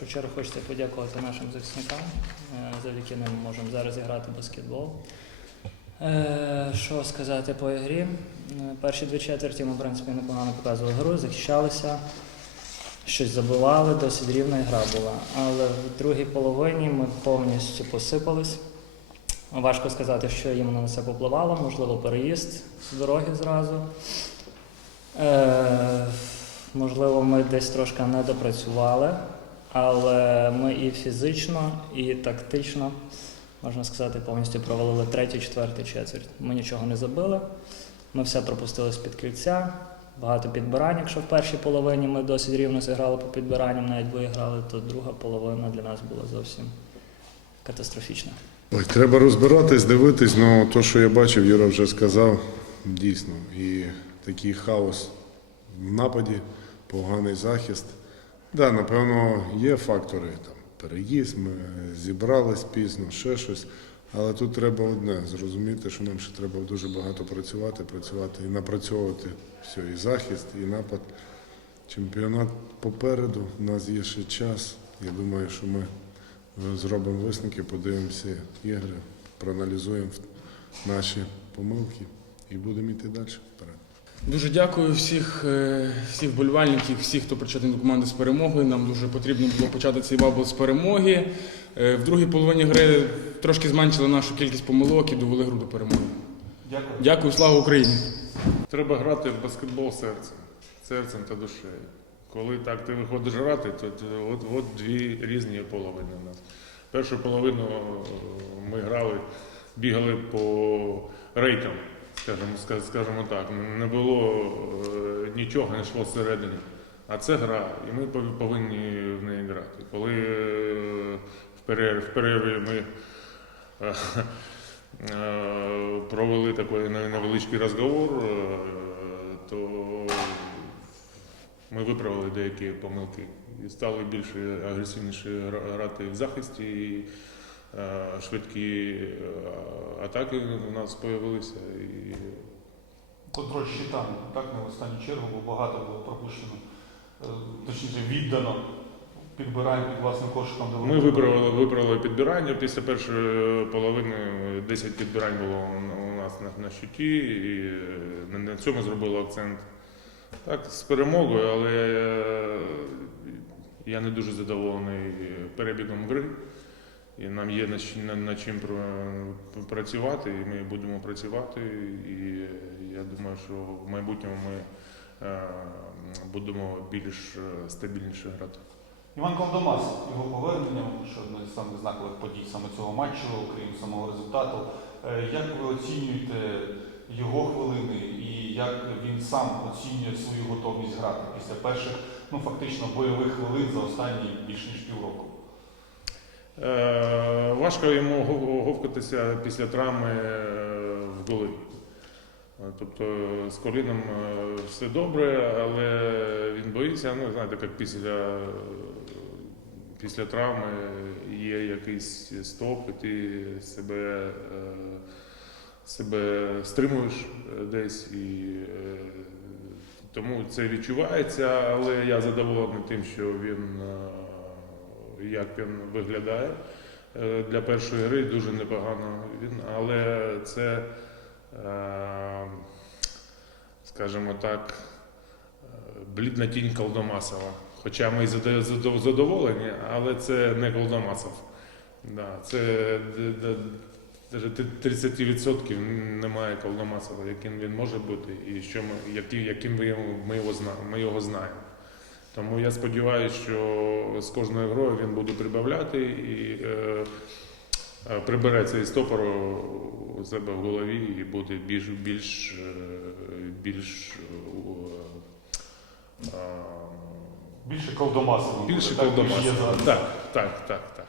першу чергу хочеться подякувати нашим захисникам. Е, Завдяки ним ми можемо зараз грати в баскетбол. Е, Що сказати по ігрі? Е, Перші дві четверті ми, в принципі, непогано показували гру, захищалися, щось забивали, досить рівна гра була. Але в другій половині ми повністю посипались. Важко сказати, що іменно на це попливало, можливо, переїзд з дороги зразу. Можливо, ми десь трошки не допрацювали, але ми і фізично, і тактично, можна сказати, повністю провалили третю, четверту четверть. Ми нічого не забили. Ми все пропустили з-під кільця, багато підбирань. Якщо в першій половині ми досить рівно зіграли по підбиранням, навіть виграли, то друга половина для нас була зовсім катастрофічна. Ой, треба розбиратись, дивитись, ну то, що я бачив, Юра вже сказав, дійсно. І такий хаос в нападі, поганий захист. Да, напевно, є фактори там. Переїзд, ми зібрались пізно, ще щось. Але тут треба одне зрозуміти, що нам ще треба дуже багато працювати, працювати і напрацьовувати все, і захист, і напад. Чемпіонат попереду, у нас є ще час. Я думаю, що ми зробимо висновки, подивимося ігри, проаналізуємо наші помилки і будемо йти далі вперед. Дуже дякую всіх, е, всіх вболівальників, всіх, хто причетний до команди з перемогою. Нам дуже потрібно було почати цей бабл з перемоги. Е, В другій половині гри трошки зменшили нашу кількість помилок і довели гру до перемоги. Дякую. Дякую, слава Україні! Треба грати в баскетбол серцем, серцем та душею. Коли так ти виходиш грати, то, то от, от дві різні половини у нас. Першу половину е, ми грали, бігали по рейкам, скажімо, скажімо так. Не було е, нічого, не йшло всередині. А це гра, і ми повинні в неї грати. Коли е, в перерві, в перерві ми е, провели такий невеличкий розговор, то ми виправили деякі помилки і стали більше агресивніше грати в захисті. Е, швидкі е, атаки у нас з'явилися. І Контроль щитами, так, не в останню чергу, бо багато було пропущено, е, точніше віддано підбирань під власним кошиком. Ми виправили, виправили підбирання. Після першої половини 10 підбирань було у нас на, на щиті, і на, цьому зробили акцент. Так, з перемогою, але я не дуже задоволений перебігом гри. І нам є над, чим- працювати, і ми будемо працювати. І я думаю, що в майбутньому ми е, будемо більш е, стабільніше грати. Іван Колдомас, його повернення, що одна з самих знакових подій саме цього матчу, окрім самого результату. Е, Як ви оцінюєте його хвилини і як він сам оцінює свою готовність грати після перших, ну фактично, бойових хвилин за останні більш ніж півроку? Е, Важко йому говкатися після травми е, в голові. Е, Тобто з коліном все добре, але він боїться, ну знаєте, як після, після травми є якийсь стоп, і ти себе, себе стримуєш десь. І, тому це відчувається, але я задоволений тим, що він як він виглядає. Е, Для першої гри дуже непогано він, але це, е, скажімо так, е, блідна тінь Колдомасова. Хоча ми й задоволені, але це не Колдомасов. Це д- д- навіть 30% немає Колдомасова, яким він може бути, і що ми, яким, ми, його- ми його знаємо. Тому я сподіваюся, що з кожною грою він буде прибавляти і е, е, прибере цей стопор у себе в голові і буде більш більш е, більш е, Більше Колдомасовим. більше зараз. Так, так, так, так.